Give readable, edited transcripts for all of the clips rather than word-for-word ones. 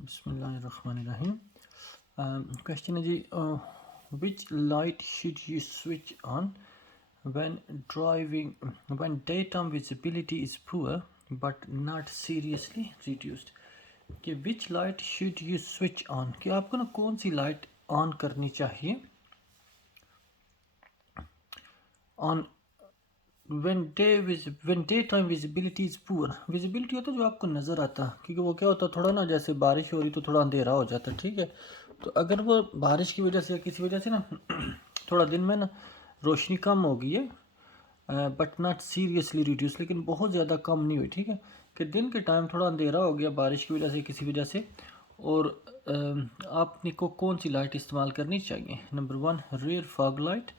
बिस्मिल्लाहिर्रहमानिर्रहीम। क्वेश्चन है जी, which light should you switch on when driving when day time visibility is poor but not seriously reduced. कि which light should you switch on, कि आपको ना कौन सी लाइट ऑन करनी चाहिए on when day time visibility is poor. Visibility होता है जो आपको नज़र आता है, क्योंकि वो क्या होता है, थोड़ा ना जैसे बारिश हो रही तो थोड़ा अंधेरा हो जाता है, ठीक है। तो अगर वो बारिश की वजह से या किसी वजह से ना थोड़ा दिन में ना रोशनी कम हो गई है, बट नॉट सीरियसली रिड्यूस, लेकिन बहुत ज़्यादा कम नहीं हुई, ठीक है। कि दिन के टाइम थोड़ा अंधेरा हो गया बारिश की वजह से किसी वजह से, और आपने को कौन सी लाइट इस्तेमाल करनी चाहिए। नंबर 1 रेयर फॉग लाइट,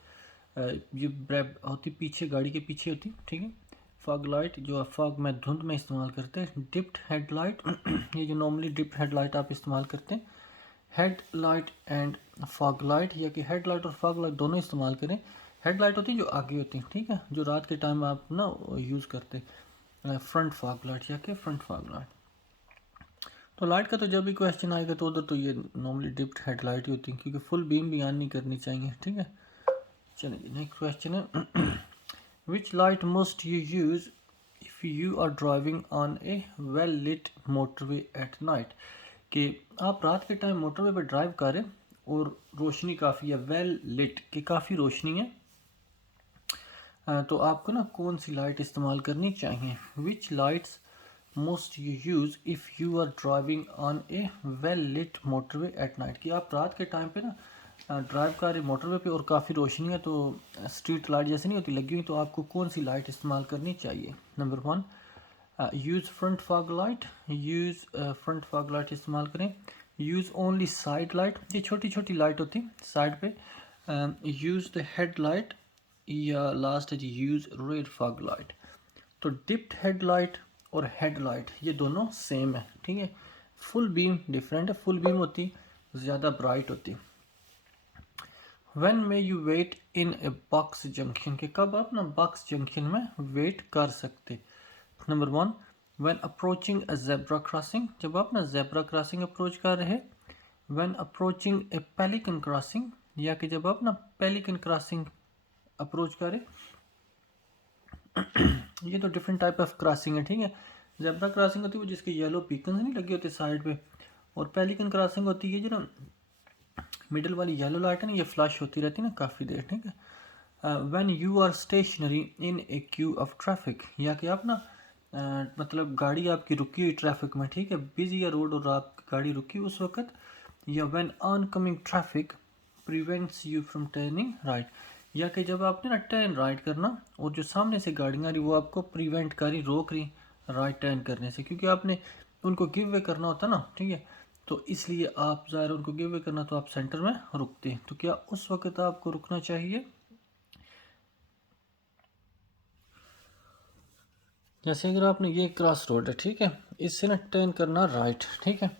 ये ब्रेब होती पीछे, गाड़ी के पीछे होती, ठीक है। फॉग लाइट जो फॉग में धुंध में इस्तेमाल करते हैं। डिप्ड हेडलाइट ये जो नॉर्मली डिप्ड हेडलाइट आप इस्तेमाल करते हैं। Head light and fog light, या कि हेड लाइट और फॉग लाइट दोनों इस्तेमाल करें। हेड लाइट होती है जो आगे होती है, ठीक है, जो रात के टाइम आप ना यूज़ करते हैं। फ्रंट फॉग लाइट या कि फ्रंट फॉग लाइट। तो लाइट का तो जब भी क्वेश्चन आएगा तो उधर तो ये नॉर्मली डिप्ड हेडलाइट ही होती है, क्योंकि फुल बीम भी ऑन नहीं करनी चाहिए, ठीक है। चलिए नेक्स्ट क्वेश्चन है, which light must you use if you are driving on a well lit motorway at night. कि आप रात के टाइम मोटरवे पर ड्राइव करें और रोशनी काफ़ी है, वेल लिट कि काफ़ी रोशनी है, तो आपको ना कौन सी लाइट इस्तेमाल करनी चाहिए। Which lights must you use if you are driving on a well lit motorway at night. कि आप रात के टाइम पे ना ड्राइव कर रहे मोटरवे पे और काफ़ी रोशनी है, तो स्ट्रीट लाइट जैसे नहीं होती लगी हुई, तो आपको कौन सी लाइट इस्तेमाल करनी चाहिए। Number 1 use front fog light, use front fog light इस्तेमाल करें। यूज़ ओनली साइड लाइट, ये छोटी छोटी लाइट होती साइड पे। यूज़ द हेड लाइट, या लास्ट है जी यूज़ रेड फॉग लाइट। तो डिप्ड हेडलाइट और हेडलाइट ये दोनों सेम है, ठीक है। फुल बीम डिफरेंट है, फुल बीम होती ज़्यादा ब्राइट होती। When may you wait in a box junction, के कब आप ना बॉक्स जंक्शन में वेट कर सकते। Number 1 when approaching a zebra crossing, जब आप ना जेब्रा क्रॉसिंग अप्रोच कर रहे। When approaching A pelican crossing, या कि जब आप ना पेलिकन क्रॉसिंग अप्रोच करें। ये तो डिफरेंट टाइप ऑफ क्रॉसिंग है, ठीक है। जेब्रा क्रॉसिंग होती है वो जिसके येलो पीकन नहीं लगे होते साइड पे, और पेलिकन क्रॉसिंग होती है जो ना मिडल वाली येलो लाइट है ना, ये फ्लैश होती रहती है ना काफ़ी देर, ठीक है। When you are stationary in a queue of traffic, या कि आप ना मतलब गाड़ी आपकी रुकी हुई ट्रैफिक में, ठीक है, बिजी है रोड और आपकी गाड़ी रुकी उस वक्त। या when oncoming traffic prevents you from turning right, या कि जब आपने ना टर्न राइट करना और जो सामने से गाड़ियाँ आ रही वो आपको प्रिवेंट कर रही, रोक रही राइट टर्न करने से, क्योंकि आपने उनको गिव वे करना होता ना, ठीक है। तो इसलिए आप ज़ाहिर उनको गिव वे करना, तो आप सेंटर में रुकते हैं। तो क्या उस वक्त आपको रुकना चाहिए। जैसे अगर आपने ये क्रॉस रोड है, ठीक है, इससे ना टर्न करना राइट, ठीक है,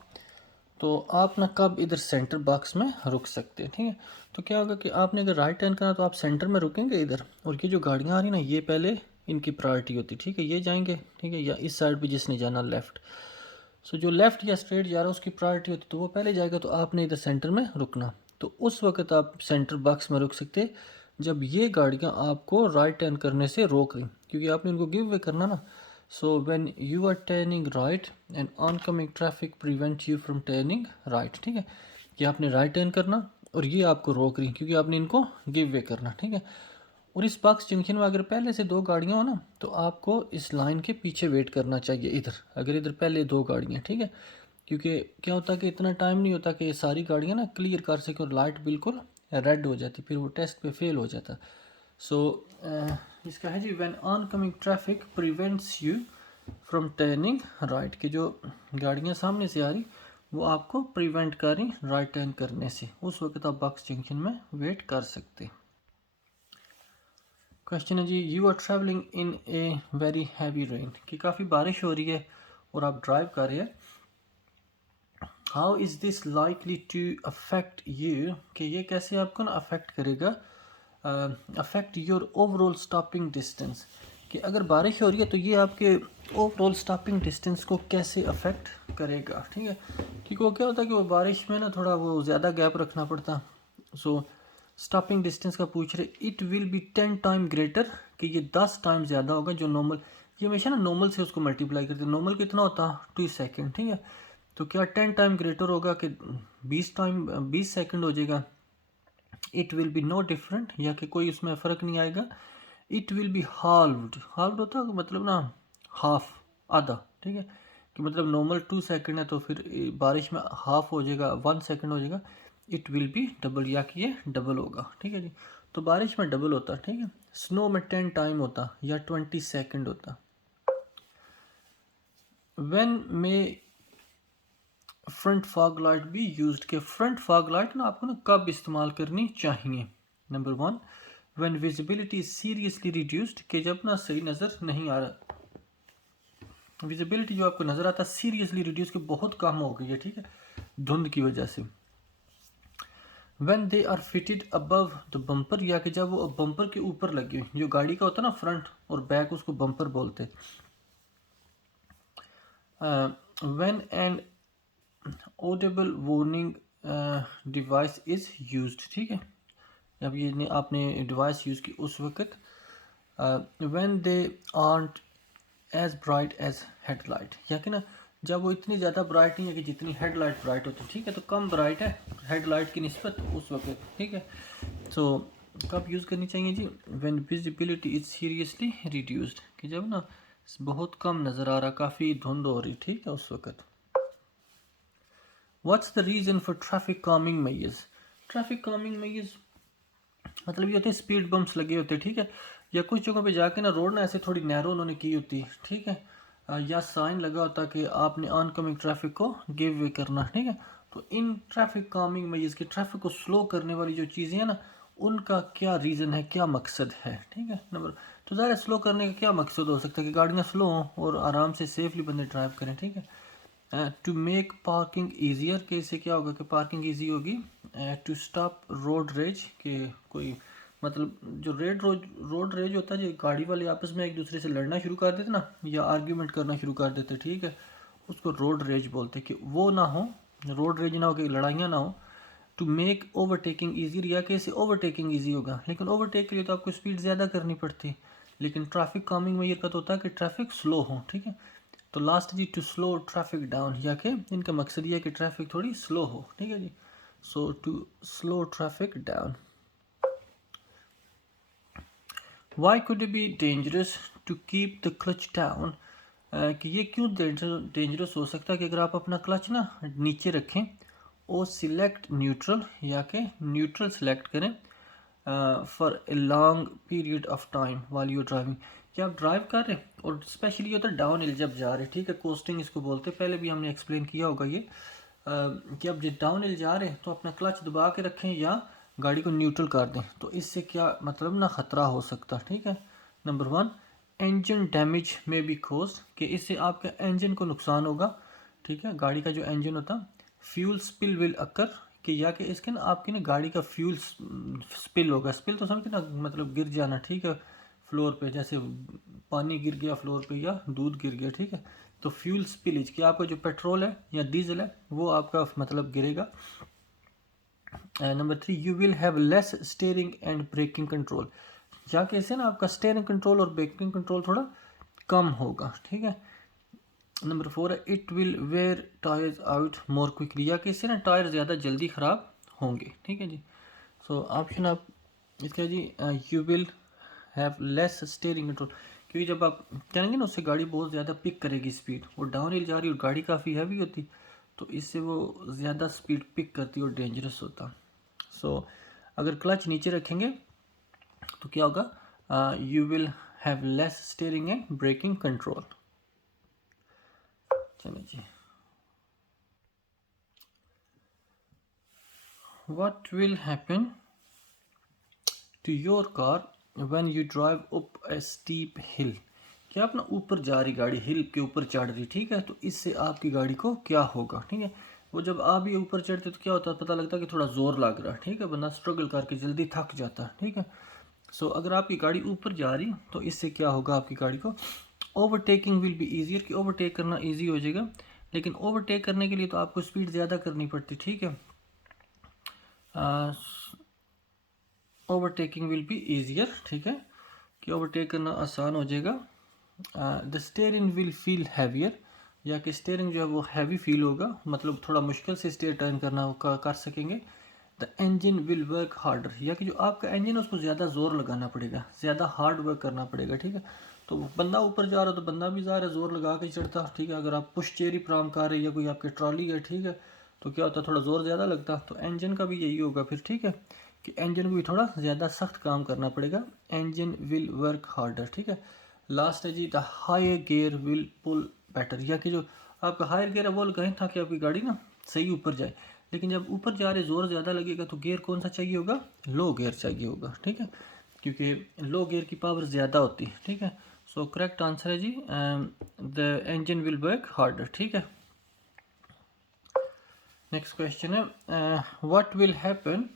तो आप ना कब इधर सेंटर बॉक्स में रुक सकते हैं, ठीक है। तो क्या होगा कि आपने अगर राइट टर्न करना तो आप सेंटर में रुकेंगे इधर, और ये जो गाड़ियाँ आ रही ना ये पहले इनकी प्रायोरिटी होती, ठीक है, ये जाएंगे, ठीक है, या इस साइड पे जिसने जाना लेफ़्ट। सो जो लेफ़्ट या स्ट्रेट जा रहा है उसकी प्रायोरिटी होती, तो वो पहले जाएगा, तो आपने इधर सेंटर में रुकना। तो उस वक्त आप सेंटर बॉक्स में रुक सकते जब ये गाड़ियाँ आपको राइट टर्न करने से रोक रही, क्योंकि आपने उनको गिव वे करना ना। So when you are turning right and oncoming traffic prevent you from turning right, ठीक है, कि आपने राइट टर्न करना और ये आपको रोक रही क्योंकि आपने इनको गिव वे करना, ठीक है। और इस बॉक्स जंक्शन में अगर पहले से दो गाड़ियाँ हो ना, तो आपको इस लाइन के पीछे वेट करना चाहिए इधर, अगर इधर पहले दो गाड़ियाँ, ठीक है, क्योंकि क्या होता है कि इतना टाइम नहीं होता कि ये सारी गाड़ियाँ ना क्लियर कर सके और लाइट बिल्कुल रेड हो जाती, फिर वो टेस्ट पे फेल हो जाता। सो इसका है जी when oncoming traffic prevents you from turning right, कि जो गाड़ियाँ सामने से आ रही वो आपको प्रिवेंट कर रही राइट टर्न करने से, उस वक्त आप बॉक्स जंक्शन में वेट कर सकते। क्वेश्चन है जी, you are travelling in a very heavy rain, कि काफ़ी बारिश हो रही है और आप ड्राइव कर रहे हैं। How is this likely to affect you, कि ये कैसे आपको ना अफेक्ट करेगा, affect your overall stopping distance, कि अगर बारिश हो रही है तो ये आपके ओवरऑल स्टॉपिंग डिस्टेंस को कैसे अफेक्ट करेगा, ठीक है। क्योंकि वो क्या होता है कि वो बारिश में ना थोड़ा वो ज़्यादा गैप रखना पड़ता। सो स्टॉपिंग डिस्टेंस का पूछ रहे, it will B 10 time greater, कि ये 10 टाइम ज़्यादा होगा जो नॉर्मल। ये हमेशा ना नॉर्मल से उसको मल्टीप्लाई करते हैं। नॉर्मल कितना होता है 2 सेकेंड, ठीक है। तो क्या 10 टाइम ग्रेटर होगा कि 20 सेकेंड हो जाएगा। It will be no different, या कि कोई उसमें फ़र्क नहीं आएगा। It will be halved, halved होता है मतलब ना हाफ, आधा, ठीक है। कि मतलब नॉर्मल 2 सेकेंड है तो फिर बारिश में हाफ हो जाएगा, 1 सेकेंड हो जाएगा। इट विल बी डबल, या कि ये डबल होगा, ठीक है जी। तो बारिश में डबल होता, ठीक है। स्नो में 10 टाइम होता या 20 सेकेंड होता। व्हेन में फ्रंट फॉग लाइट भी यूज्ड, के फ्रंट फॉग लाइट ना आपको ना कब इस्तेमाल करनी चाहिए। Number 1, when visibility is seriously reduced, के जब ना सही नज़र नहीं आ रहा, विजिबिलिटी जो आपको नज़र आता है सीरियसली रिड्यूस, के बहुत कम हो गई है, ठीक है, धुंध की वजह से। When they are fitted above the bumper, या कि जब वो बम्पर के ऊपर लगी हुई, जो गाड़ी का होता है ना फ्रंट और बैक, उसको बम्पर बोलते। When and Audible warning device is used, ठीक है। जब ये आपने डिवाइस यूज़ की उस वक्त। When they are as bright as headlight, या कि ना जब वो इतनी ज़्यादा ब्राइट नहीं है कि जितनी हेडलाइट ब्राइट होती है, ठीक है। तो कम ब्राइट है हेडलाइट की निस्बत उस वक्त, ठीक है। सो कब यूज़ करनी चाहिए जी, when visibility is seriously reduced, कि जब ना बहुत कम नज़र आ रहा, काफ़ी धुंध हो रही, ठीक है, उस वक्त। What's the reason for traffic Kameng measures, traffic Kameng measures मतलब ये होते हैं स्पीड बम्प्स लगे होते हैं, ठीक है। या कुछ जगहों पे जाके ना रोड ना ऐसे थोड़ी नैरो उन्होंने की होती है, ठीक है। या साइन लगा होता कि आपने ऑनकमिंग ट्रैफिक को गिव वे करना, ठीक है। तो इन ट्रैफिक कामिंग मेजर्स के ट्रैफिक को स्लो करने वाली जो चीज़ें हैं ना, उनका क्या रीज़न है, क्या मकसद है, ठीक है। नंबर तो ज़्यादा स्लो करने का क्या मकसद हो सकता है कि गाड़ियाँ स्लो हों और आराम से सेफली बंदे ड्राइव करें, ठीक है। टू मेक पार्किंग ईजियर, के इससे क्या होगा कि पार्किंग ईजी होगी। टू स्टॉप रोड रेज, के कोई मतलब जो रोड रेज होता है, जो गाड़ी वाले आपस में एक दूसरे से लड़ना शुरू कर देते ना, या आर्ग्यूमेंट करना शुरू कर देते, ठीक है, उसको रोड रेज बोलते हैं। कि वो ना हो, रोड रेज ना हो, कि लड़ाइयाँ ना हो। टू मेक ओवरटेकिंग ईजी, या कि इससे ओवरटेकिंग ईजी होगा, लेकिन ओवरटेक के लिए तो आपको स्पीड ज़्यादा करनी पड़ती है। लेकिन ट्रैफिक कामिंग में ये का तो होता है कि ट्रैफिक स्लो हो, ठीक है। तो लास्ट जी, टू स्लो ट्रैफिक डाउन, या कि इनका मकसद ये है कि ट्रैफिक थोड़ी स्लो हो, ठीक है जी। So to slow traffic down. Why could be dangerous to keep the clutch down, कि ये क्यों डेंजरस हो सकता है कि अगर आप अपना क्लच ना नीचे रखें और सिलेक्ट न्यूट्रल, या कि न्यूट्रल सेलेक्ट करें for a long period of time वाल यू ड्राइविंग, कि आप ड्राइव कर रहे हैं और स्पेशली ये होता है डाउन हिल जब जा रहे हैं, ठीक है, कोस्टिंग इसको बोलते हैं, पहले भी हमने एक्सप्लेन किया होगा ये। कि अब जब डाउन हिल जा रहे हैं तो अपना क्लच दबा के रखें या गाड़ी को न्यूट्रल कर दें, तो इससे क्या मतलब ना ख़तरा हो सकता है, ठीक है। नंबर 1, इंजन डैमेज में बी कोज, कि इससे आपके इंजन को नुकसान होगा, ठीक है, गाड़ी का जो इंजन होता। फ्यूल स्पिल विल अकर, कि या कि इसके ना आपकी ना गाड़ी का फ्यूल स्पिल होगा। स्पिल तो समझते ना, मतलब गिर जाना, ठीक है, फ्लोर पे, जैसे पानी गिर गया फ्लोर पे या दूध गिर गया, ठीक है। तो फ्यूल स्पिलेज, कि आपका जो पेट्रोल है या डीजल है वो आपका मतलब गिरेगा। Number 3, you will have less steering and braking control, या कि इससे ना आपका स्टीयरिंग कंट्रोल और ब्रेकिंग कंट्रोल थोड़ा कम होगा, ठीक है। नंबर 4 है, it will wear tyres out more quickly, या कि इससे ना टायर ज़्यादा जल्दी ख़राब होंगे, ठीक है जी। सो ऑप्शन आप इसका जी, you will have less steering control, क्योंकि जब आप चलेंगे ना उससे गाड़ी बहुत ज़्यादा पिक करेगी स्पीड, वो डाउन हिल जा रही है और गाड़ी काफ़ी हैवी होती, तो इससे वो ज़्यादा स्पीड पिक करती और डेंजरस होता। सो अगर क्लच नीचे रखेंगे तो क्या होगा, you will have less steering and braking control. चलिए जी, what will happen to your car when you drive up a steep hill, क्या आप ना ऊपर जा रही गाड़ी, हिल के ऊपर चढ़ रही, ठीक है, तो इससे आपकी गाड़ी को क्या होगा, ठीक है। वो जब आप भी ऊपर चढ़ते तो क्या होता है, पता लगता है कि थोड़ा जोर लग रहा है, ठीक है, बंदा स्ट्रगल करके जल्दी थक जाता है, ठीक है। सो अगर आपकी गाड़ी ऊपर जा रही तो इससे क्या होगा, आपकी गाड़ी को ओवरटेकिंग विल बी ईजियर, कि ओवरटेक करना ईजी हो जाएगा। लेकिन ओवरटेक करने के लिए तो आपको स्पीड ज़्यादा करनी पड़ती, ठीक है। ओवरटेकिंग विल बी ईजियर, ठीक है, कि ओवरटेक करना आसान हो जाएगा। The steering will feel heavier, या कि स्टीयरिंग जो है वो हैवी फील होगा, मतलब थोड़ा मुश्किल से स्टीयर टर्न करना कर सकेंगे। The engine will work harder, या कि जो आपका इंजन है उसको ज़्यादा ज़ोर लगाना पड़ेगा, ज़्यादा हार्ड वर्क करना पड़ेगा, ठीक है। तो बंदा ऊपर जा रहा है तो बंदा भी ज़्यादा ज़ोर लगा के चढ़ता, ठीक है। अगर आप पुश चेयर ही प्राम कर रहे हैं या कोई आपकी ट्रॉली है, ठीक है, तो क्या होता है, थोड़ा ज़ोर ज़्यादा लगता। तो इंजन का भी यही होगा फिर, ठीक है, कि इंजन को भी थोड़ा ज़्यादा सख्त काम करना पड़ेगा। इंजन विल वर्क हार्डर, ठीक है। लास्ट है जी, the higher gear will pull better, या कि जो आपका हायर गियर है वो लगाएं ताकि आपकी गाड़ी ना सही ऊपर जाए। लेकिन जब ऊपर जा रहे ज़ोर ज़्यादा लगेगा तो गियर कौन सा चाहिए होगा, लो गियर चाहिए होगा, ठीक है, क्योंकि लो गियर की पावर ज़्यादा होती है, ठीक है। सो करेक्ट आंसर है जी, the engine will work harder, ठीक है। नेक्स्ट क्वेश्चन है, what will happen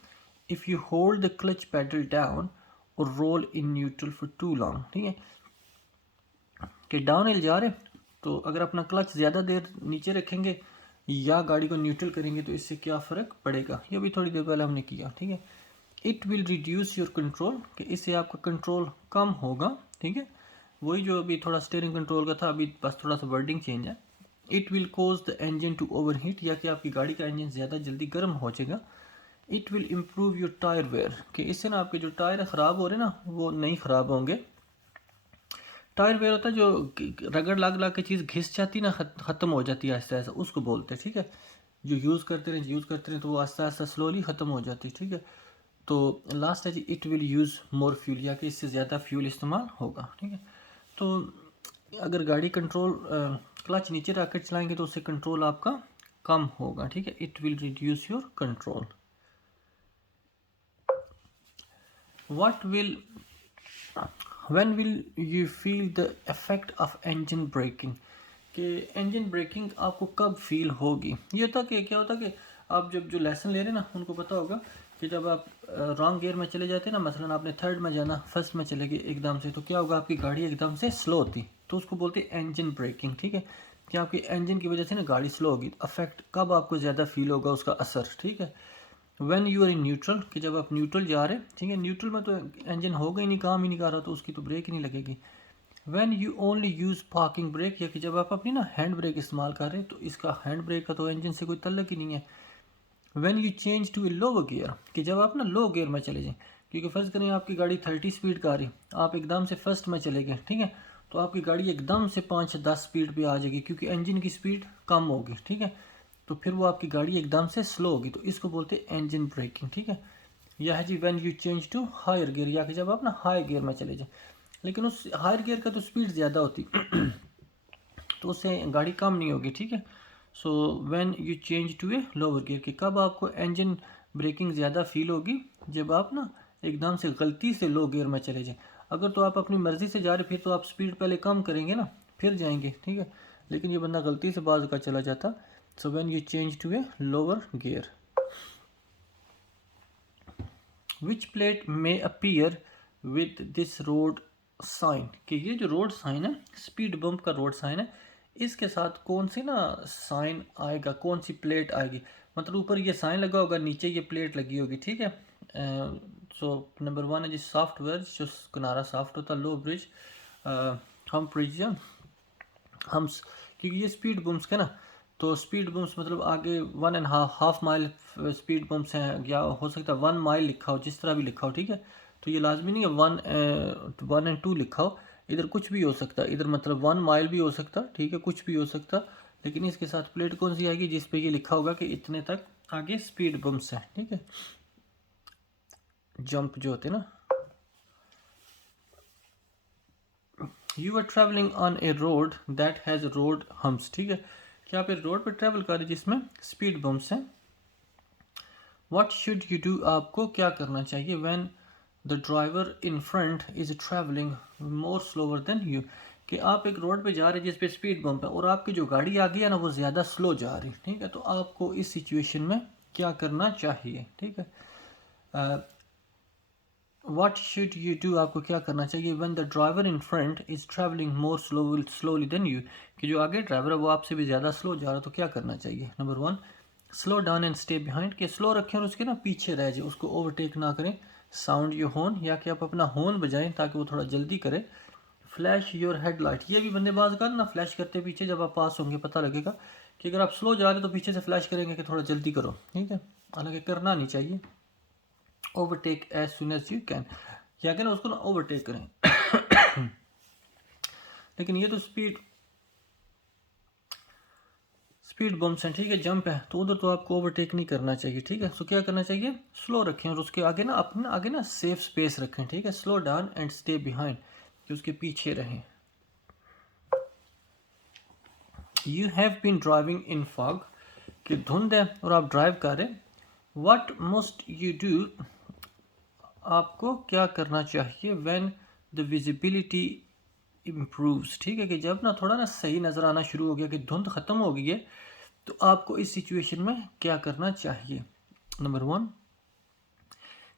if you hold the clutch pedal down और roll in neutral for too long, ठीक है, कि डाउन हिल जा रहे तो अगर अपना क्लच ज़्यादा देर नीचे रखेंगे या गाड़ी को न्यूट्रल करेंगे तो इससे क्या फ़र्क पड़ेगा, ये भी थोड़ी देर पहले हमने किया, ठीक है। It will reduce your control, कि इससे आपका कंट्रोल कम होगा, ठीक है, वही जो अभी थोड़ा स्टीयरिंग कंट्रोल का था, अभी बस थोड़ा सा वर्डिंग चेंज है। It will cause the engine to overheat, या कि आपकी गाड़ी का इंजन ज़्यादा जल्दी गर्म हो जाएगा। It will improve your tyre wear, कि इससे ना आपके जो टायर ख़राब हो रहे हैं ना वो नहीं ख़राब होंगे। टायर वेयर होता है जो रगड़ लग लग के चीज़ घिस जाती ना, ख़त्म हो जाती है आहिस्ता आहिस्ता, उसको बोलते हैं, ठीक है। जो यूज़ करते रहे तो वो आहिस्ता आहिस्ता स्लोली ख़त्म हो जाती है, ठीक है। तो लास्ट है जी, it will use more fuel, या कि इससे ज़्यादा फ्यूल इस्तेमाल होगा, ठीक है। तो अगर गाड़ी कंट्रोल क्लच नीचे रख कर चलाएंगे तो उससे कंट्रोल आपका कम होगा, ठीक है। It will reduce your control. What will when will you feel the effect of engine braking, कि इंजन ब्रेकिंग आपको कब फील होगी। ये होता कि क्या होता कि आप जब जो लेसन ले रहे हैं ना उनको पता होगा कि जब आप रॉन्ग गियर में चले जाते हैं ना, मसलन आपने थर्ड में जाना, फर्स्ट में चले गए एकदम से, तो क्या होगा, आपकी गाड़ी एकदम से स्लो होती, तो उसको बोलते हैं इंजन ब्रेकिंग, ठीक है, कि आपकी इंजन की वजह से ना गाड़ी स्लो होगी। अफेक्ट कब आपको ज़्यादा फील होगा उसका असर, ठीक है। When you are in neutral, कि जब आप न्यूट्रल जा रहे हैं, ठीक है, न्यूट्रल में तो इंजन होगा ही नहीं, काम ही नहीं कर रहा, तो उसकी तो ब्रेक ही नहीं लगेगी। When you only use parking brake, या कि जब आप अपनी ना हैंड ब्रेक इस्तेमाल कर रहे हैं तो इसका हैंड ब्रेक का तो इंजन से कोई तल्लक ही नहीं है। When you change to a lower gear, कि जब आप ना लो गियर में चले जाएं, क्योंकि फ़र्ज़ करें आपकी गाड़ी 30 स्पीड का आ रही, आप एकदम से फर्स्ट में चले गए, ठीक है, तो आपकी गाड़ी एकदम से 5 से 10 स्पीड पे आ जाएगी क्योंकि इंजन की स्पीड कम होगी, ठीक है, तो फिर वो आपकी गाड़ी एकदम से स्लो होगी, तो इसको बोलते हैं इंजन ब्रेकिंग, ठीक है। यह है जी when you change to higher gear, या कि जब आप ना हाई गियर में चले जाएं, लेकिन उस हायर गियर का तो स्पीड ज़्यादा होती तो उससे गाड़ी कम नहीं होगी, ठीक है। So when you change to a lower gear, कि कब आपको इंजन ब्रेकिंग ज़्यादा फील होगी, जब आप ना एकदम से गलती से लो गियर में चले जाएं। अगर तो आप अपनी मर्ज़ी से जा रहे फिर तो आप स्पीड पहले कम करेंगे ना फिर जाएंगे, ठीक है, लेकिन ये बंदा गलती से बाज का चला जाता। So when you change to a lower gear. Which plate में appear with this road sign, कि ये जो रोड साइन है, स्पीड बम्प का रोड साइन है, इसके साथ कौन सी ना साइन आएगा, कौन सी प्लेट आएगी, मतलब ऊपर ये साइन लगा होगा, नीचे ये प्लेट लगी होगी, ठीक है। सो नंबर 1 है जी सॉफ्टवेयर, जो किनारा सॉफ्ट होता, लो ब्रिज, हम ब्रिज या हम्स, क्योंकि ये स्पीड बम्प्स के ना, तो स्पीड बम्प्स मतलब आगे 1.5 माइल स्पीड बम्प्स हैं, या हो सकता है 1 माइल लिखा हो, जिस तरह भी लिखा हो, ठीक है, तो ये लाजमी नहीं है 1 एंड 2 लिखा हो, इधर कुछ भी हो सकता है, इधर मतलब 1 माइल भी हो सकता, ठीक है, कुछ भी हो सकता, लेकिन इसके साथ प्लेट कौन सी आएगी, जिस पे ये लिखा होगा कि इतने तक आगे स्पीड बम्प्स हैं, ठीक है, जंप जो होते हैं ना। You are travelling on a road that has road humps, ठीक है, कि आप एक रोड पर ट्रैवल कर रहे हैं जिसमें स्पीड बम्प्स हैं। व्हाट शुड यू डू, आपको क्या करना चाहिए, when the driver in front is travelling more slower then you, कि आप एक रोड पे जा रहे हैं जिस पे स्पीड बम्प है और आपकी जो गाड़ी आगे है ना वो ज़्यादा स्लो जा रही है, ठीक है, तो आपको इस सिचुएशन में क्या करना चाहिए, ठीक है। व्हाट शुड यू डू, आपको क्या करना चाहिए when the driver in front is travelling more slowly than you, कि जो आगे ड्राइवर है वो आपसे भी ज़्यादा स्लो जा रहा है, तो क्या करना चाहिए? Number 1, slow down and stay behind, कि स्लो रखें और उसके ना पीछे रह जाए, उसको ओवरटेक ना करें। साउंड योर हॉर्न, या कि आप अपना हॉर्न बजाएं ताकि वो थोड़ा जल्दी करे। फ्लैश योर हेडलाइट, ये भी बंदेबाज का ना फ्लैश करते पीछे जब आप पास होंगे पता लगेगा कि अगर आप स्लो जा रहे हो तो पीछे से फ्लैश करेंगे कि थोड़ा जल्दी करो, ठीक है, हालांकि करना नहीं चाहिए। Overtake as soon as you can, या कि ना उसको ना ओवरटेक करें लेकिन ये तो स्पीड बम्प्स हैं, ठीक है, जंप है, तो उधर तो आपको ओवरटेक नहीं करना चाहिए, ठीक है। सो क्या करना चाहिए? स्लो रखें और उसके आगे ना अपने आगे ना सेफ स्पेस रखें, ठीक है। Slow down and stay behind, कि उसके पीछे रहें। You have been driving in fog, कि धुंध है और आप ड्राइव कर रहे हैं। व्हाट मस्ट यू डू, आपको क्या करना चाहिए व्हेन द विजिबिलिटी इम्प्रूव्स, ठीक है, कि जब ना थोड़ा ना सही नज़र आना शुरू हो गया, कि धुंध ख़त्म हो गई है, तो आपको इस सिचुएशन में क्या करना चाहिए? Number 1,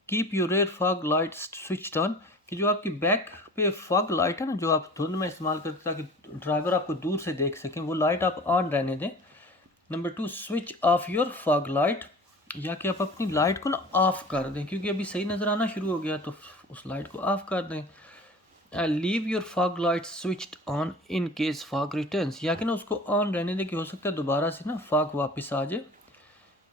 keep your rear fog light switch on, कि जो आपकी बैक पे फॉग लाइट है ना, जो आप धुंध में इस्तेमाल करते ताकि ड्राइवर आपको दूर से देख सकें, वो लाइट आप ऑन रहने दें। Number 2, switch off your fog light, या कि आप अपनी लाइट को ना ऑफ कर दें, क्योंकि अभी सही नज़र आना शुरू हो गया, तो उस लाइट को ऑफ कर दें। Leave your fog light switched on in case fog returns, या कि ना उसको ऑन रहने दें कि हो सकता है दोबारा से ना फॉग वापस आ जाए।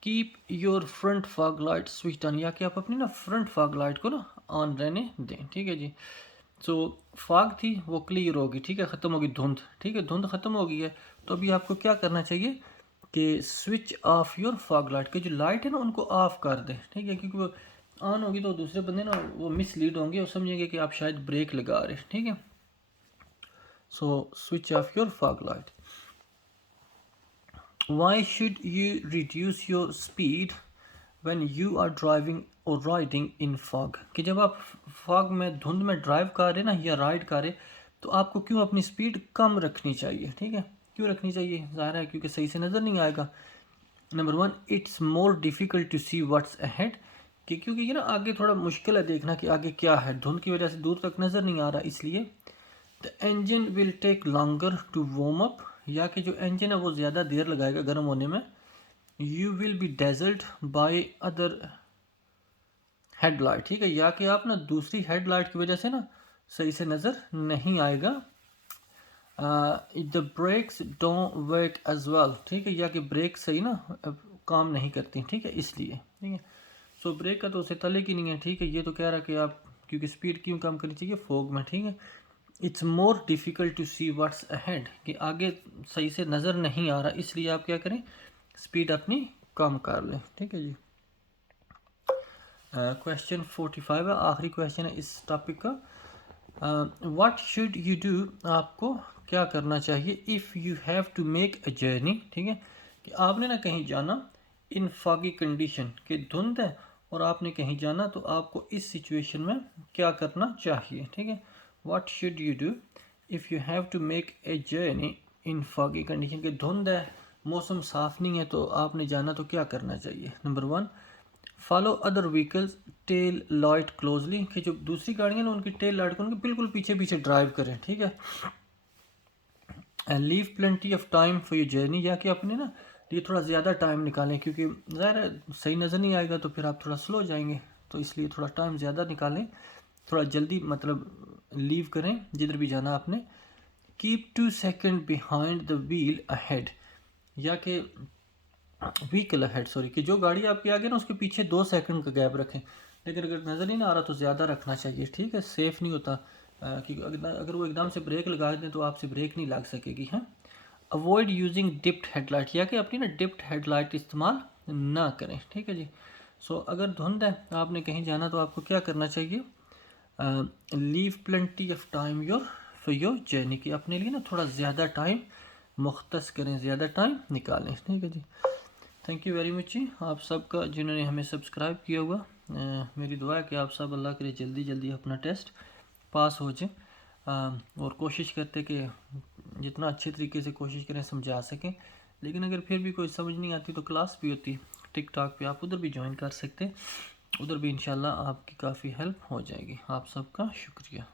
Keep your front fog light switch on, या कि आप अपनी ना फ्रंट फॉग लाइट को ना ऑन रहने दें, ठीक है जी। सो फॉग थी वो क्लियर होगी, ठीक है, ख़त्म होगी धुंध, ठीक है, धुंध ख़त्म हो गई है, तो अभी आपको क्या करना चाहिए कि switch off your fog light, के जो लाइट है ना उनको ऑफ कर दें, ठीक है, क्योंकि वो ऑन होगी तो दूसरे बंदे ना वो मिसलीड होंगे और समझेंगे कि आप शायद ब्रेक लगा रहे हैं, ठीक है। So switch off your fog light. Why should you reduce your speed when you are driving or riding in fog, कि जब आप फॉग में धुंध में ड्राइव कर रहे ना या राइड कर रहे, तो आपको क्यों अपनी स्पीड कम रखनी चाहिए, ठीक है, क्यों रखनी चाहिए? ज़ाहिर है क्योंकि सही से नज़र नहीं आएगा। Number 1, it's more difficult to see what's ahead, कि क्योंकि ये ना आगे थोड़ा मुश्किल है देखना कि आगे क्या है, धुंध की वजह से दूर तक नज़र नहीं आ रहा, इसलिए। The engine will take longer to warm up, या कि जो इंजन है वो ज़्यादा देर लगाएगा गर्म होने में। You will be dazzled by other headlight, ठीक है, या कि आप ना दूसरी हेडलाइट की वजह से ना सही से नज़र नहीं आएगा। The brakes don't work as well, ठीक है, या कि ब्रेक सही ना काम नहीं करती, ठीक है, इसलिए, ठीक है। सो ब्रेक का तो उसे तले की नहीं है, ठीक है, ये तो कह रहा है कि आप क्योंकि स्पीड क्यों कम करनी चाहिए फोग में, ठीक है। It's more difficult to see what's ahead, कि आगे सही से नज़र नहीं आ रहा, इसलिए आप क्या करें, स्पीड अपनी कम कर लें, ठीक है जी। क्वेश्चन 45 है, आखिरी क्वेश्चन है इस टॉपिक का। व्हाट शुड यू डू, आपको क्या करना चाहिए if you have to make a journey, ठीक है, कि आपने ना कहीं जाना इन फॉगी कंडीशन, कि धुंध है और आपने कहीं जाना, तो आपको इस सिचुएशन में क्या करना चाहिए, ठीक है। What should you do if you have to make a journey in foggy condition, कि धुंध है, मौसम साफ़ नहीं है, तो आपने जाना, तो क्या करना चाहिए? Number 1, follow other vehicles tail light closely, कि जो दूसरी गाड़ियाँ ना उनकी टेल लाइट को उनके बिल्कुल पीछे पीछे ड्राइव करें, ठीक है। And leave plenty of time for your journey, या कि अपने ना ये थोड़ा ज़्यादा टाइम निकालें, क्योंकि ज़ाहिर है सही नज़र नहीं आएगा तो फिर आप थोड़ा स्लो जाएंगे, तो इसलिए थोड़ा टाइम ज़्यादा निकालें, थोड़ा जल्दी मतलब लीव करें जिधर भी जाना आपने। Keep 2 second behind the wheel ahead, या कि व्हीकल अहेड सॉरी, कि जो गाड़ी आपके आगे ना उसके पीछे 2 सेकंड का गैप रखें, लेकिन अगर नज़र नहीं ना आ रहा तो ज़्यादा रखना चाहिए, ठीक है, सेफ़ नहीं होता, कि अगर वो एकदम से ब्रेक लगा दें तो आपसे ब्रेक नहीं लग सकेगी, हैं। अवॉइड यूजिंग डिप्ड हेडलाइट, या कि अपनी ना डिप्ड हेडलाइट इस्तेमाल ना करें, ठीक है जी। सो अगर धुंध है आपने कहीं जाना, तो आपको क्या करना चाहिए? Leave plenty of time for your journey, की अपने लिए ना थोड़ा ज़्यादा टाइम मुख्तस करें, ज़्यादा टाइम निकालें, ठीक है जी। थैंक यू वेरी मच जी आप सबका जिन्होंने हमें सब्सक्राइब किया हुआ। मेरी दुआ है कि आप सब अल्लाह करे जल्दी जल्दी अपना टेस्ट पास हो जाए, और कोशिश करते कि जितना अच्छे तरीके से कोशिश करें समझा सकें। लेकिन अगर फिर भी कोई समझ नहीं आती तो क्लास भी होती टिकटॉक पे, आप उधर भी ज्वाइन कर सकते हैं। उधर भी इंशाल्लाह आपकी काफ़ी हेल्प हो जाएगी। आप सबका शुक्रिया।